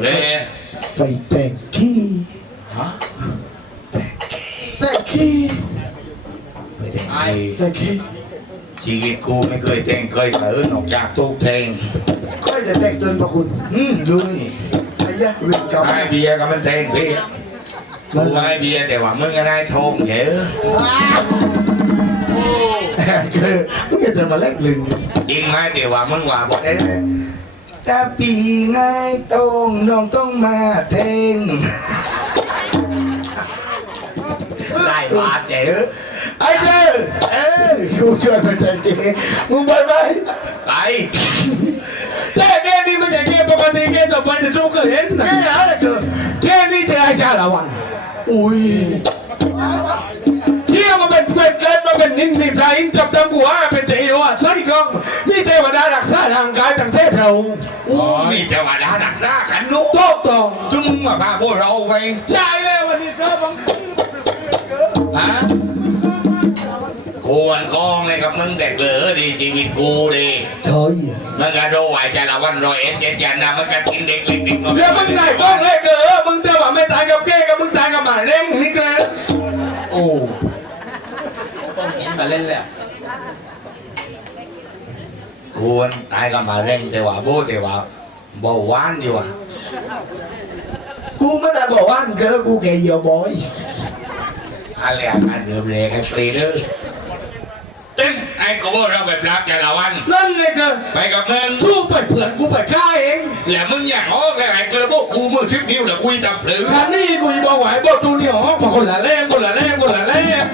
เละไปแต่งขี้ฮะแต่งขี้ไม่ได้ไงแต่งขี้ชีวิตกูไม่เคยแต่งเคยเถินออกจากทุกแทงค่อยจะแต่งเตือนพระคุณอืมลุยไอ้ยักษ์เรื่องเก่าไอ้เบียร์ก็มันแทงพี่กูไอ้เบียร์แต่ว่ามึงก็ได้ทองเหรอคือมึงจะมาแลกลึงจริงไหมแต่ว่ามึงว่าบอกได้เลย แต่ปีไงตรงน้องต้องมาแทงได้บาทเจ๋อไอ้เด้อเอ้ยกูช่วยไปแต่งขี้มึงไปไหมไปแต่แกนี่ไม่ใช่แกปกติแกต่อไปจะต้องเคยเห็นนะนี่อะไรเกิดแกนี่เจอไอ้ชาละวันอุ้ย เที่ยวมาเป็นเป็นเกิดมาเป็นนินนิพรายอินจับตำหัวเป็นเทวะใส่กองนี่เทวดารักษาทางกายทางเส้นเราโอ้ยเทวดาหนักหน้าขันนุโตกตองจุมึงมาพาพวกเราไปใช่เลยวันนี้เธอบังฮะควรกองเลยกับมึงแต่เกลือดีชีวิตกูดีเฮ้ยมันก็โดไหวใจละวันรอยเอ็ดเจ็ดยันนะมันก็กินเด็กเล็กๆมาเดี๋ยวมึงไหนบ้องเลยเกอมึงเธอว่าไม่ตายกับแกกับมึงตายกับหมาเล้งนี่เกอโอ้ ควรตายกับมาเร่งแต่ว่าโบแต่ว่าเบาหวานอยู่อะกูไม่ได้บอกว่าเกิดกูแกเหี่ยวบอยอะไรอาการเดือดเลยกันปรีเด้อตึ้งไอ้กูบอกเราแบบรับใจละวันนั่นเลยเกอไปกับมึงชู้ไปเผื่อนกูไปฆ่าเองแล้วมึงอยากออกแล้วไอ้เกลือพวกกูมือทิพนิ้วแล้วคุยจับผือคันนี้กูจะบอกไหวบอกดูนี่หอกมาคนละเล่มคนละเล่มคนละเล่ม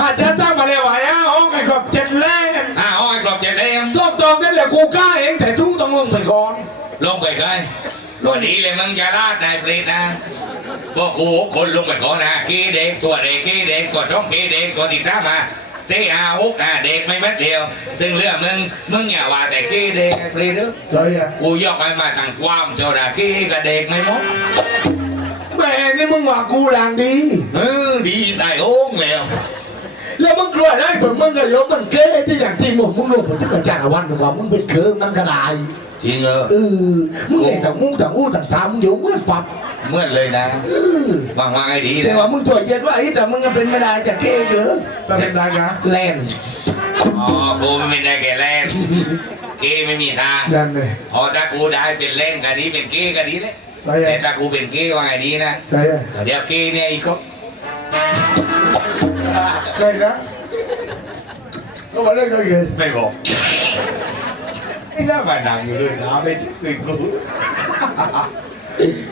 อาจจะตั้งมาเลยไหวอะหอกไอ้ครบเจ็ดเล่มอ้าวไอ้กรอบเจ็ดเล่มตบตบนั่นแหละกูฆ่าเองแต่ทุ่งต้องมึงไปก่อนลงไปใกล้ตัวดีเลยมึงจะลาดนายปรีดนะพวกกูคนลงไปขอนะขี้เด็กตัวเด็กขี้เด็กตัวท้องขี้เด็กตัวติดตามมาสี่อาหกอะเด็กไม่เม็ดเดียว ถึงเรื่องมึงมึงอย่าว่าแต่ขี้เด็กไอ้ปรีดเด้อใช่อะกูยกให้มาทางความเจ้าดาขี้กับเด็กไม่หมดแม่นี่มึงว่ากูแรงดี เออดีตายโอ้งแล้ว แล้วมึงกลัวได้ผมมึงก็ยกมันเก้ที่อย่างที่มึงมึงลงผมจะกระจายวันมึงว่ามึงเป็นเคืองมันก็ได้จริงเออเออมึงเองแต่มึงแต่อู้แต่ทำเดี๋ยวมึงปรับเมื่อเลยนะเออวางวางไอ้ดีเลแต่ยว่ามึงตัวเย็นว่าไอ้แต่มึงก็เป็นไม่ได้จะเก้เยอะตอนเป็นได้นะแลนอ๋อกูไม่ได้แก่แล่นกี้ไม่มีทางนั่นเลยอ๋อถ้ากูได้เป็นเล่นกันดีเป็นกี้กันดีเลยใช่แต่อะถ้ากูเป็นกี้ว่าไงดีนะใช่อะเดี๋ยวกี้เนี่ยอีกคน ใช่นะก็มาเล่นกันเลยไม่บอกไอ้หน้ามานั่งอยู่เลยนะไม่ถึงกู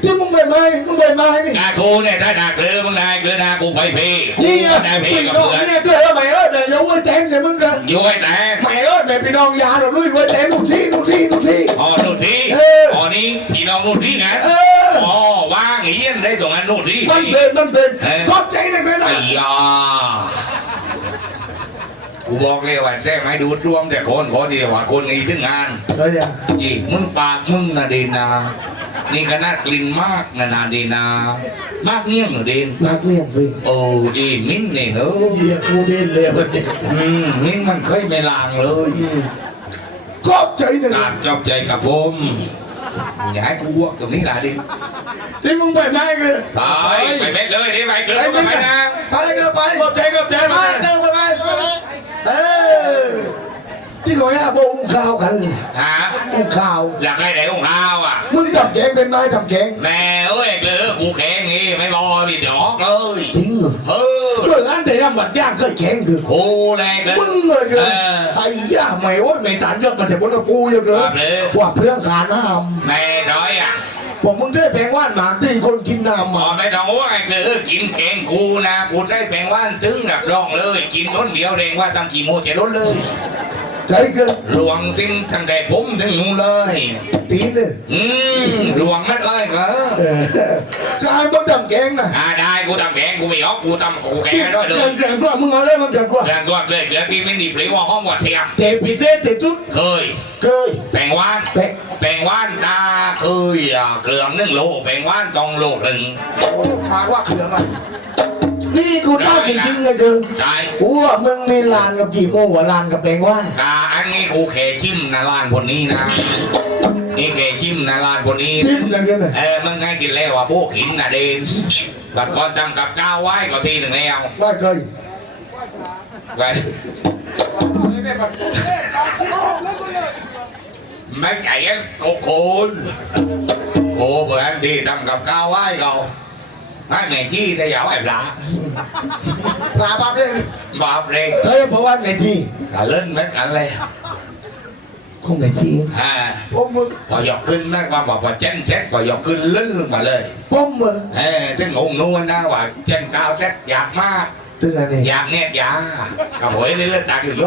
ที่มึงไปไหมมึงไปไหมนี่นากูเนี่ยถ้าด่าเกลือมึงนายเกลือนากูไปพี่กูนี่นายพี่พี่กับน้องเพื่อนเนี่ยเกิดใหม่เออเดี๋ยวเอาไว้แทงเดี๋ยวมึงก็อยู่ไอ้แต่ใหม่เออเดี๋ยวพี่น้องยาเราลุยไว้แทงทุกที่ทุกที่ทุกที่อ๋อนู่นที่เอออ๋อนี่พี่น้องนู่นที่ไงเอออ๋อว่าง เงี้ยได้ตรงนั้นนู่นที่มันเป็นมันเป็นเออขอบใจนะเพื่อนนะไอ้ยากูบอกเลยว่าแท้ไหมดูรวมแต่คนคนเดียวว่าคนงี้ถึงงานใช่อะอีมึงปากมึงนะเดนนา นี่ขนาดกลิ่นมากนะนาเดนามากเงี้ยงเหรอเดนนักเลี้ยงพี่โอ้อีมิ้นนี่เนอะเหยียบกูเด่นเลยวันนี้อืมมิ้นมันเคยไม่ลางเลยขอบใจนะตามจอบใจกับผมอย่าให้กูวกตรงนี้ล่ะดิ ที่มึงไปไหมคือไปไปเม็ดเลยดิไปเกินไปนะไปเลยเกินไปขอบใจขอบใจไปมาเติมไปไปเออที่ก่อนอะโบอุ้มข้าวกันฮะอุ้มข้าวอยากให้ไหนของข้าวอะมึงทำแกงเป็นไม้ทำแกงแม่เอ้ยเกลือกูแข็งงี้ไม่รอพี่จอกเลยจริงเหรอเฮ้เกิดอันแต่ยังบัดย่างเคยแข่งคือโคแรงเลยมึงเลยเกินเออไอ้ย่าไม่ว่าไม่ตันก็มาแต่บนกระปูเยอะเกิครันบเลยว่าเพื่อนขาน้แม่น้อยอะำ ผมมึงได้แพงว่านหมากที่คนกินน้ำหมอมาไม่ต้องว่าไอ้เกลือกินแกงกูนะกูได้แปลงว่านถึงดับรองเลย กินน้นเดียวเรงว่าทำกี่โมเจล้นเลย ใจเกินหลวงสิ้นตั้งแต่ผมถึงหนูเลย ตีนเลยอืมหลวงนัดเลยเหรอเออกายมึงทำแกงนะอ่าได้กูทำแกงกูไม่ออกกูทำกูแกงด้วยเลเกิยนเกินกว่ามึงเอาเลยมันเกินกว่าเรื่องตัวเลยเกลือกินไม่ดีปลีว่าห้องว่าเทียมเทปิเทเทจุดเคยเคยแปลงว่านแปะแปลงว่านตาเคยอะเกลือหนึ่งโลแปลงว่านต้องโลหนึ่งโอ้มาว่าเขื่อนอะ นี่กูได้จริงๆเลยเกินใช่กูว่ามึงมีลานกับกี่โมงวะลานกับแปลงว่านอ่าอันนี้กูแค่ชิมนะร้านคนนี้นะ นี่แกชิมนะลานคนนี้จิ้มอย่างเดียวเลยเออมึงให้กินแล้วว่าพวกหินนะเดนบัดก่อนทำกับข้าวไว้ก็ทีหนึ่งแล้วว่าเคยไปไม่ใจเอ็นโกคนโอ้เบื่อที่ทำกับข้าวไว้เรา ให้แม่ชี้ได้ยาวไอ้ปลาปลาบ้าเรื่องบาปเลยเคยเพราะว่าในที่ถ้าเล่นเม็ดอะไรคงในที่อ่าผมมึงพอยกขึ้นนะว่าบอกว่าเจนเจ็ดพอยกขึ้นลื่นลงมาเลยผมมึงเออถึงองค์นู้นนะว่าเจนก้าวเจ็ดอยากมากถึงอะไรอยากเนี่ยยากับหวยเล่นๆจากอยู่โย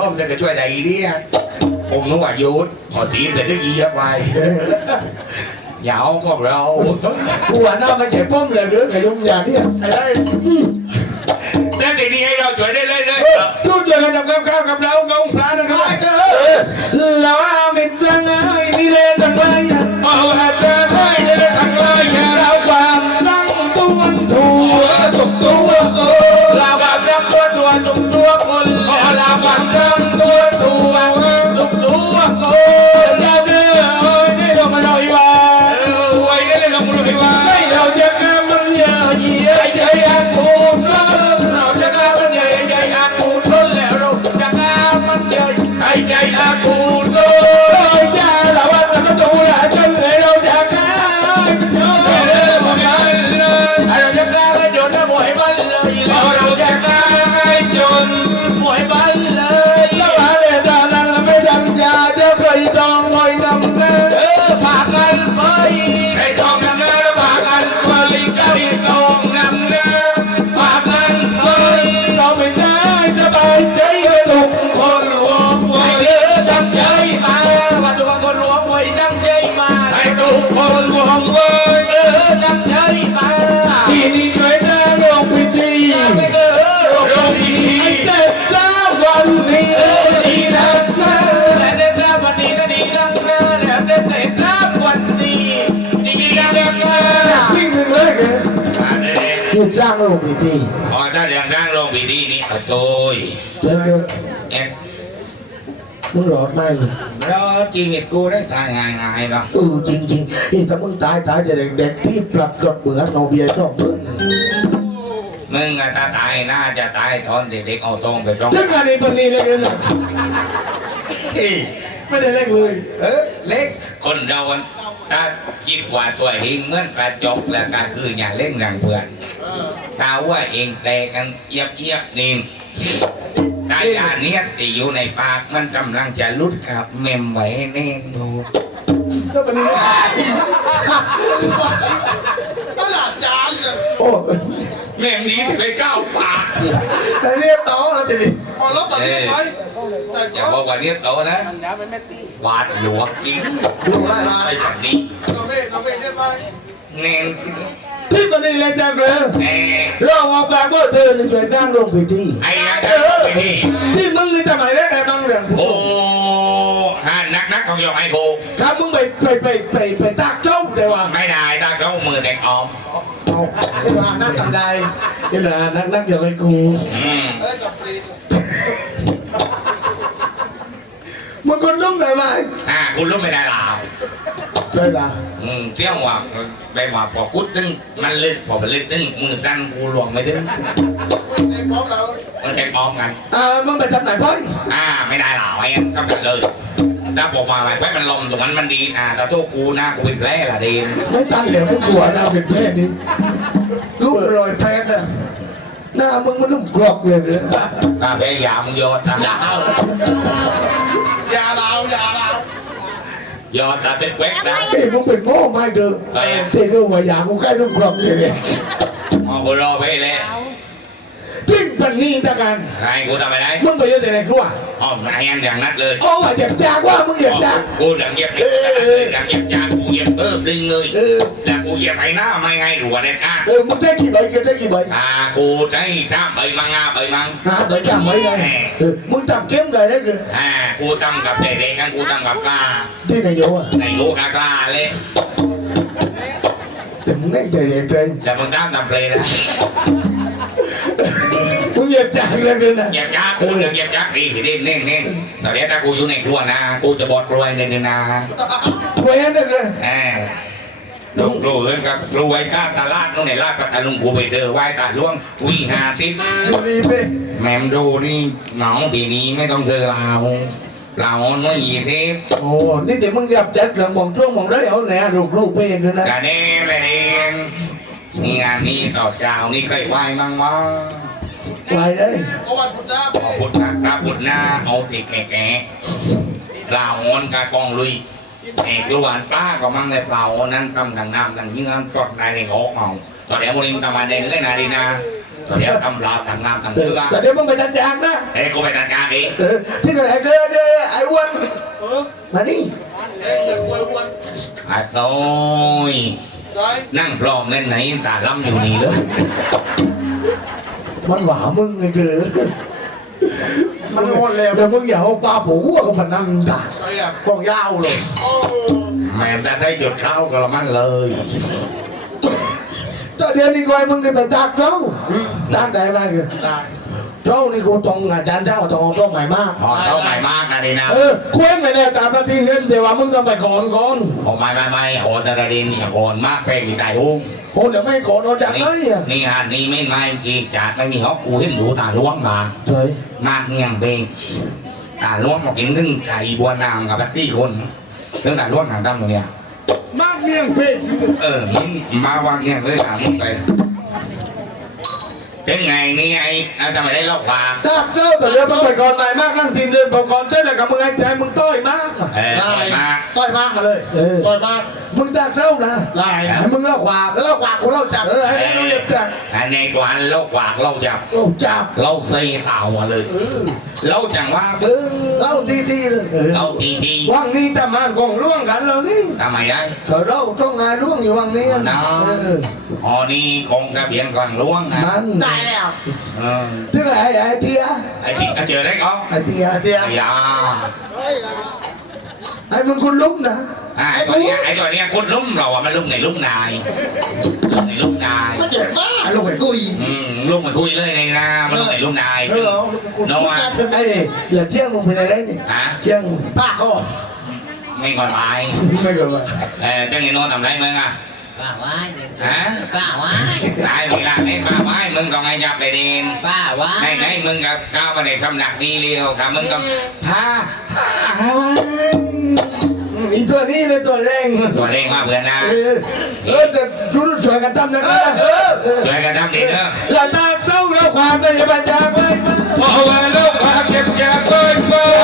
มจะช่วยได้อีเดียองค์นู้นว่าหยุดพอตีนแต่ถึงยียบไปยาวก็เรากูว่าน้ามันเจ็บป้อมเลยเรื่องไอ้ยมอย่างนี้ไอ้ได้เรื่องนี้ให้เราช่วยได้เลยเลยทุกอย่างทำกับข้าวกับเรากองพระนะครับเราเอาเป็นจังเลยนี่เลยจังเลยเอาอาจารย์ให้เลยทั้งเลยแค่เราเราความสั่งตัวตัวตุกตัวเราความจำตัวตัวตุกตัวคนเราความจำ อคือจ้างลงพิธีอ๋อถ้าเรื่องร่างลงพิธีนี่ขอโทษเดี๋ยวเดี๋ยวเอ็ดมึงรอดไหมเลยแล้วชีวิตกูได้ตายง่ายๆเนาะเออจริงจริงๆอีถ้ามึงตายตายจะเด็กๆที่ปลัดกดเบื่อโนเบียร์ก็มึงมึงอะถ้าตายน่าจะตายตอนเด็กๆเอาทองไปช่องถึงอันนี้ปนีเลยนะเอ้ยไม่ได้เล่นเลย เออเล็ก คนเราถ้าคิดว่าตัวเองเหมือนกระจกแล้วก็คืออย่าเล่นดังเพื่อนตาว่าเองแต่กันเอียบเอียบๆนี่ตายาเนี้ยที่อยู่ในปากมันกำลังจะลุดครับ เมมไว้ให้แน่ดูก็เป็นโอ้เมมนี้ที่ไปก้าวปากแต่เรียกต่อแล้วทีนี้เอ้ยอย่าบอกว่าเนี้ยโตนะบาดหลวงจริงลงไล่มาไอ้แบบนี้เน้นสิที่ปนีเลยจังเลยเอ้ยเราเอาปากก็เธอหนึ่งเคยจ้างลงพิธีไอ้ยังจะไปนี่ที่มึงนี่ทำไมได้ไงบ้างเรื่องโอ้ฮะนักนักของยองไอ้โกถ้ามึงไปไปไปไปไปตากเจ้าแต่ว่าไม่ได้ตาเขามือแต่งออม เอาไอ้หลานนั่งทำได้ไอ้หลานนั่งนั่งอย่างไรกูอืมมึงคนลุ่มไหนไหมอ่าคุณรู้ไม่ได้หรอกใช่ละ อืมเที่ยวว่าไปว่าพอคุดตึงมันเล่นพอไปเล่นตึงมือสั้นกูหลวงไม่ถึงมันแต่งออมกันอ่ามึงไปจับไหนพ่อยอ่า ไม่ได้หรอกไอ้งั้นก็กันเลยถ้าบอกมาไปมันลมตรงนั้นมันดีอ่าแต่ตัวกูนะกูเป็นแผลละดีนไม่ตันเหลวพวกหัวหน้าเป็นเพศนี้ ลูกรอยแพทย์น่ะหน้ามึงมันนุ่มกรอบเลยเนี่ยตาพยายามโยนตาอย่าเราอย่าเราโยนตาตึกเวกนะเฮ้ยมึงเป็นโง่ไม่เด้อใช่เต้ก็หัวอยางกูใกล้นุ่มกรอบเลยเนี่ยมองกูรอไปเลย ทิ้งปันนี้ตะกันให้กูทำไปได้มึงไปเยอะแต่ไหนกลัวอ๋อไม่งั้นอย่างนั้นเลยโอ้ว่าเจ็บจากว่ามึงเจ็บจากกูดังเย็บเออดังเย็บยากูเย็บเพิ่มดึงเลยเออแต่กูเย็บไอ้หน้าไม่ไงหัวเด็ดก้าเออมึงได้กี่ใบกันได้กี่ใบอ่ากูใช้สามใบมังงาใบมังหาใบจำไว้ไงเออมึงจับเข้มกันได้เลยอ่ากูทำกับเด็กๆกันกูทำกับกล้าที่นายโยอะในลูกกล้าเลยแต่มึงแน่ใจเลยใจแล้วมึงตามทำเพลงนะ มึงเจ็บจากเลยเป็นนะเย็บยากูเดี๋ยวเย็บยาดีพี่ดิเน่งเน่งตอนนี้ถ้ากูอยู่ในครัวนะ กูจะบดกล้วยในนี่นะกูเวนเลยแหมลูกลูกเอินกับลูกไว้ก้าตาลาดนู่นไหนลาดกับตาลุงกูไปเจอไหว้ตาล่วงวิ่งหาทิพย์อยู่ดีไปแหมมดูนี่หนองทีนี้ไม่ต้องเจอเราเราไม่ยีทิพย์โอ้นี่เดี๋ยวมึงจับจัดเรื่องมองช่วงมองได้เอาแหน่ลูกลูกไปเองเลยนะกะเน่เลยเอง นี่งานนี้ต่อเจ้านี่เคยไหว้มั้งวะไปได้ขอพุทธะกาพุทธนาเอาติแก่แก่เราอ่อนกากองลุยเอกลวนป้าก็มั่งเลยเปล่านั้นกำดังน้ำดังเยื่อสดในในหอกเอาตอนเดี๋ยวมูลิมตามาในเนื้อนาดีนาตอนเดี๋ยวตำลาบดังน้ำดังเอเนื้อแต่เดี๋ยวมึงไปจัดจางนะเอ้กูไปจัดการเองที่ไหนเด้อเด้อไอ้อ้วนมานี่อาโต้ย นั่งพร้อมเล่นไหนตาล้ำอยู่นี่เลยมันหวามึงไงเด้อมันงอนแล้วแต่มึงอย่าเอาปลาผูหัวกับพนังด่ากองยาวเลยแม่จะได้จุดเข้าก็ละมันเลยแต่เดี๋ยวนี้ก้อยมึงก็ไปตักเจ้าตักได้ไหมเนี่ย เจ้านี่กูตรงอาจารย์เจ้าตรงต้องใหม่มากพอเข้าใหม่มากนะดีนะเออคุยไม่ได้ตามหน้าที่เงินแต่ว่ามึงต้องไปขอนก่อนโอ้ไม่ไม่ไม่โหดระดินโหดมากแป้งอีตายหุ้งโอ้เดี๋ยวไม่ขอนเอาจากไหนนี่อะนี่ฮะนี่ไม่ไม่อีกจัดไม่มีฮอกกูเห็นดูตาล้วงมาเฉยมากเงียงไปตาล้วงมากินถึงไก่บัวนามกับแบตตี้คนเรื่องตาล้วงทางดำตรงเนี้ยมากเมี่ยงเป็ดเออมึงมาวางเงียงเลยถามมึงไป เป็นไงนี่ไอ้เอาทำไมได้ลอกความตักเจ้าแต่เดี๋ยวต้องไปก่อนนายมากนั่งทีมเดินพอก่อนเจ้าเลยกับมึงไอ้ไอ้มึงต้อยมากอะเออปล่อยมากต้อยมากมาเลยเออต่อยมากมึงตักเจ้านะได้ให้มึงเล่าความแล้วเล่าความกูเล่าจับเออให้เราเรียบจับอันในกวนเรากวากเราจับโอ้จับเราเซ่เต่ามาเลยเราจังว่าเออเล่าทีทีๆเลยเออเราทีทีว่างนี้ทำงานกองร่วงกันเลยนี่ทำไมได้เธอเราต้องงานร่วงอยู่ว่างนี้น้าเอออ๋อนี่คงจะเบียนก่อนล้วงนะนั่นได้แล้วเออถึงไอ้ไอ้เทียไอ้ที่กระเจอได้ก็ไอ้เทียไอ้เทียไอ้ยาไอ้มึงคุณลุ้มนะไอ้ตัวเนี้ยไอ้ตัวเนี้ยคุณลุ่มเราอะมันลุ่มในลุ่มนายลุ่มในลุ่มนายเจ็บมากลูกไอ้กุยอืมลุ่มมาคุยเลยในนามันลุ่มในลุ่มนายเออน้องว่าไอ้อย่าเที่ยงลงไปเลยนี่ฮะเที่ยงป้าก็ไม่ก่อนไปไม่เกิดว่าเออเจ้าไงโน้ตทำไรมึงอะ ป้าว้ายเนี่ยฮะป้าว้ายตายมีลานไอ้ป้าไว้มึงต้องไงจับไปดินป้าว้ายให้ให้มึงกับก้าวมาในสำนักนี้เรียวครับมึงต้องพาพาไว้อีตัวนี้เลยตัวแรงตัวเร่งมาเพื่อนนะเออเออแต่ชุดช่วยกันทำนะครับเออเออช่วยกันทำดีเนอะอย่าตามเศร้าแล้วความก็อย่าไปจากไปเพราะว่าโลกความเจ็บจะเปิดเผย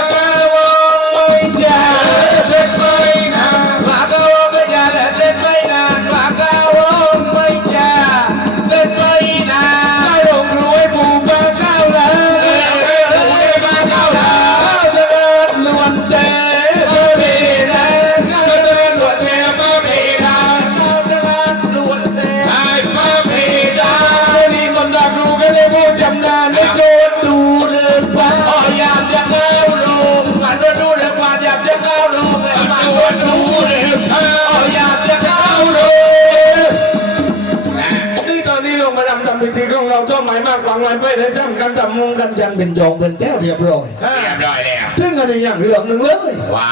กันทำมงกันยันเป็นจองเป็นแก้วเรียบร้อยเรียบร้อยแล้วซึ่งอันนี้อย่างเรื่องหนึ่งเลยว่า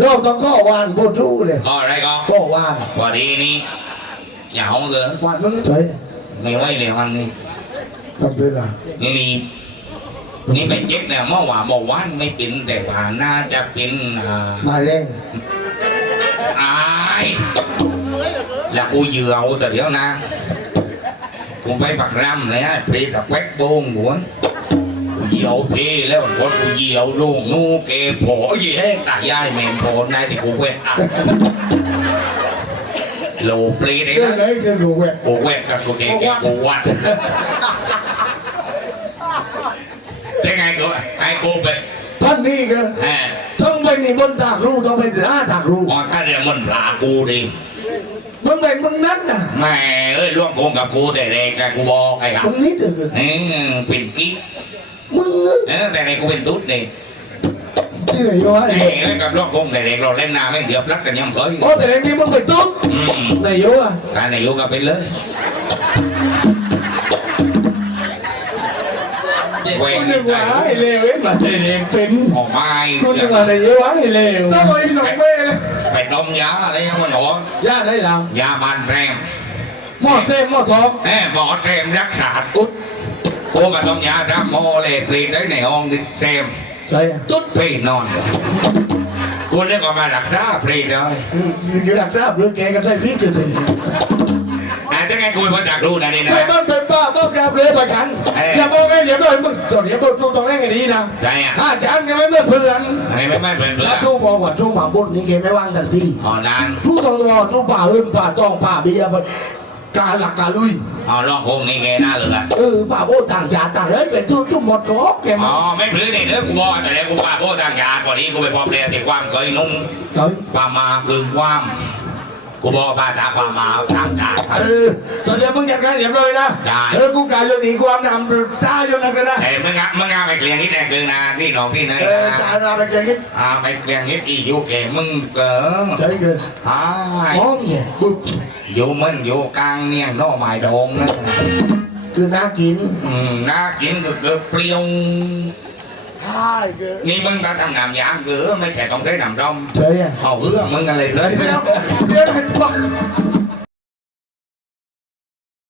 เราต้องข้อวานพูดรู้เลยก็อะไรก็ข้อวานพอดีนี่อย่าห้องเลยวานมึงเฉยไม่ไหวเลยวันนี้ทำเป็นไรนี่นี่ไปเจ็บเนี่ยเมื่อวานเมื่อวานไม่เป็นแต่ว่าน่าจะเป็นอ่ามาแรงอายแล้วกูเยื่อเอาแต่เดี๋ยวนะ กูไปปักรำเลยฮะเพลกับแป๊กโบงหัวกูเหยี่ยวเพแล้วก็กูเหยี่ยวลูกนูเกโผเย่ตายายแมนโผนายที่กูเวทอัดโลเปลีได้เรื่องนะไหนเรื่องดูเว้ยกูเวทกับกูเกแกกูวัดเป็นไงกูไอ้กูไปท่านนี่ก็แหมต้องไปนี่บนตากรูต้องไปหน้าตากรูอ๋อถ้าเดี๋ยวมันปลากูดิ มึงไปมึงนั้นน่ะแม่เอ้ยร่วมโกงกับกูแต่เด็กอะกูบอกไอ้ครับมึงนิดเดียวเออเป็นกิ๊กมึงเออแต่ในกูเป็นตุ๊ดเด็กที่ไหนวะเอ้ยกับร่วมโกงแต่เด็กเราเล่นน้ำไม่เดือบรักกันยังเคยโอ้แต่เด็กนี่มึงไปตุ๊บอืมไหนโยอะการนายกก็เป็นเลยเว้ยกูนึกว่าไอ้เลวเว้ยมาเด็กเป็นออกไม้กูนึกว่าไหนโยไอ้เลวต้องไอ้หนองเว้ย ไไปต้มยาอะไรอย่างมันหนอยาได้หลังยามันแรมหม้อเทมหม้อทองแหมหมอเทมรักษาตุ๊ดกูมาต้มยาทำโมเลยปรีดได้ในห้องดิเทมใช่อะตุ๊ดปรีดนอนกูเรียกว่ามารักษาปรีดเลยอืมยืนหลักราบเรื่องแกก็ใช่พี่เกิดเป็นอาจจะไงกูเป็นคนจากรู้นะนี่นะ ไม่ต้องเป็นบ้าต้องกราบเลยประกันเอ้ยอย่ามองไงเดี๋ยวโดนมึงส่วนเดี๋ยวโดนทูตรงแรกไงดีนะใช่อะอาจารย์แกไม่เมื่อเพื่อนอะไรไม่ไม่เป็นเพื่อถ้านทูบอกว่าทูผ่าบุญนี่แกไม่ว่างทันทีอ๋อนานทูตรงรอทูผ่าเอิ้นผ่าตองผ่าเบียร์ไปการหลักการลุย อ๋อลองโคงนี่แกน่าเลยละเออผ่าโบต่างชาติต่างเอ้ยเป็นทูทุกหมดก็แกอ๋มาอไม่พลื้นี่เนื้อกูบอกแต่แล้วกูว่าโบต่างยาพอดีกูไปพอเปลี่ยนที่ความเคยนุ่งเฮ้ย ความมาคือความ กูบอกภาษาความมาทางการเออตอนเดี๋ยวมึงจัดการเรียบร้อยนะได้ เออกูกลายเป็นอีกความนำตาอยู่นั่นกันนะ เอ้ยมึงอะมึงอะไปเกลียงที่แดงคือนาที่น้องที่ไหนเออจานาไปเจอกันอ่าไปเกลียงนิดอีอยู่เก่มึงเออใช่เกินฮ่ามองเนี่ยปุ๊บอยู่มันอยู่กลางเนียงหน้อไม้ดองนะ คือน่ากิน อืมน่ากินก็เกือบเปรี้ยว ใช่เกินนี่มึงก็ทำน้ำยางเกลือไม่ใช่ต้องใช้น้ำส้มใช่อะเอาเพื่อมึงอะไรเลยเดี๋ยวเดี๋ยวให้พวก